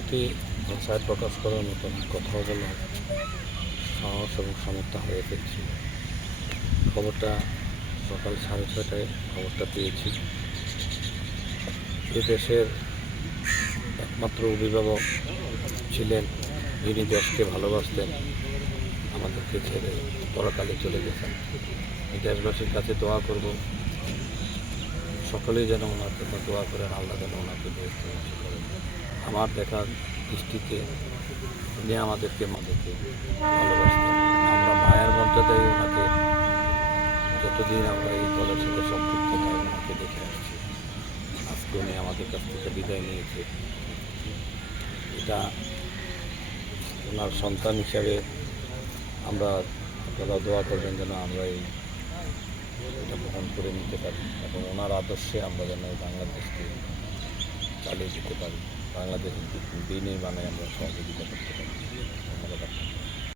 প্রতি ছায় প্রকাশ করার মতন কথা বলার সাহস এবং সামর্থ্য হয়ে ফেলছি। খবরটা সকাল সাড়ে ছটায় খবরটা পেয়েছি। এ দেশের একমাত্র অভিভাবক ছিলেন, যিনি দেশকে ভালোবাসতেন, আমাদেরকে ছেড়ে পরকালে চলে গেছেন। দেশবাসীর কাছে দোয়া করব, সকলেই যেন ওনার জন্য দোয়া করেন, আল্লাহ যেন ওনাকে আমার দেখার দৃষ্টিতে উনি আমাদেরকে আমাদেরকে ভালোবাসতেন। আমরা মায়ের মর্যাদায় ওনাকে যতদিন আমরা এই দলের সাথে সম্পৃক্ত হয় ওনাকে দেখে আসছি। আজকে উনি আমাদের কাছ থেকে বিদায় নিয়েছে। এটা ওনার সন্তান হিসাবে আমরা আপনারা দোয়া করবেন যেন আমরা এই এটা বহন করে নিতে পারি এবং ওনার আদর্শে আমরা যেন এই বাংলাদেশকে চালিয়ে যেতে পারি। বাংলাদেশের বিনির্মাণে আমরা সহযোগিতা করতে পারি।